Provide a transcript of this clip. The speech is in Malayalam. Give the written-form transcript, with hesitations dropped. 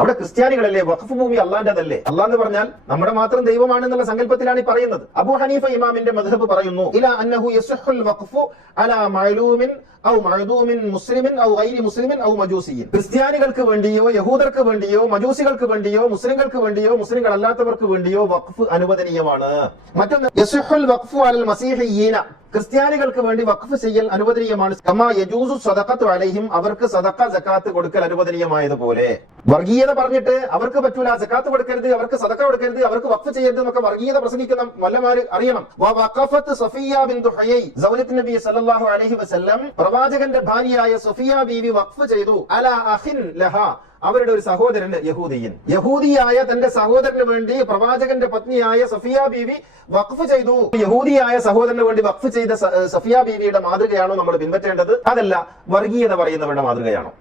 അവിടെ ക്രിസ്ത്യാനികളല്ലേ, വഖഫ് ഭൂമി അള്ളാന്റെതല്ലേ? അള്ളാഹ് എന്ന് പറഞ്ഞാൽ നമ്മുടെ മാത്രം ദൈവമാണെന്നുള്ള സങ്കല്പത്തിലാണ് ഈ പറയുന്നത്. അബൂ ഹനീഫ ഇമാമിന്റെ മദ്ഹബ് പറയുന്നു, ഇലാ അന്നഹു യസ്ഹുൽ വഖഫു അലാ മഅലൂമിൻ ഔ മഅദൂമിൻ മുസ്ലിമിൻ ഔ ഗൈരി മുസ്ലിമിൻ ഔ മജൂസിയിൻ. ക്രിസ്ത്യാനികൾക്ക് വേണ്ടിയോ യഹൂദർക്ക് വേണ്ടിയോ മജൂസികൾക്ക് വേണ്ടിയോ മുസ്ലിങ്ങൾക്ക് വേണ്ടിയോ മുസ്ലിങ്ങൾ അല്ലാത്തവർക്ക് വേണ്ടിയോ വഖഫ് അനുവദനീയമാണ്. മറ്റൊന്ന് യസ്ഹുൽ വഖഫു അലൽ മസീഹിയ്യീന, ക്രിസ്ത്യാനികൾക്ക് വേണ്ടി വഖഫ് ചെയ്യൽ അനുവദനീയമാണ്. കമാ യജൂസു സദഖത്തു അലൈഹിം, അവർക്ക് സദഖ സകാത്ത് കൊടുക്കൽ അനുവദനീയമായതുപോലെ. വർഗീയത പറഞ്ഞിട്ട് അവർക്ക് പറ്റൂല, സകാത്ത് കൊടുക്കരുത്, അവർക്ക് സദഖ കൊടുക്കരുത്, അവർക്ക് വഖഫ് ചെയ്യരുത് എന്നൊക്കെ വർഗീയത പ്രസംഗിക്കുന്ന വല്ലമാര് അറിയണം. വഖഫത്ത് സഫിയ ബിൻതു ഹുയൈ സൗജത്ത് നബി സല്ലല്ലാഹു അലൈഹി വസല്ലം, പ്രവാചകന്റെ ഭാര്യയായ സഫിയ ബീവി വഖഫ് ചെയ്തു അലാ അഖിൻ ലഹ, അവരുടെ ഒരു സഹോദരൻ യഹൂദിയൻ, യഹൂദിയായ തന്റെ സഹോദരന് വേണ്ടി പ്രവാചകന്റെ പത്നിയായ സഫിയ ബീവി വഖഫ് ചെയ്തു. യഹൂദിയായ സഹോദരന് വേണ്ടി വഖഫ് ചെയ്ത സഫിയ ബീവിയുടെ മാതൃകയാണോ നമ്മൾ പിൻപറ്റേണ്ടത്? അതല്ല വർഗീയത പറയുന്നവരുടെ മാതൃകയാണോ?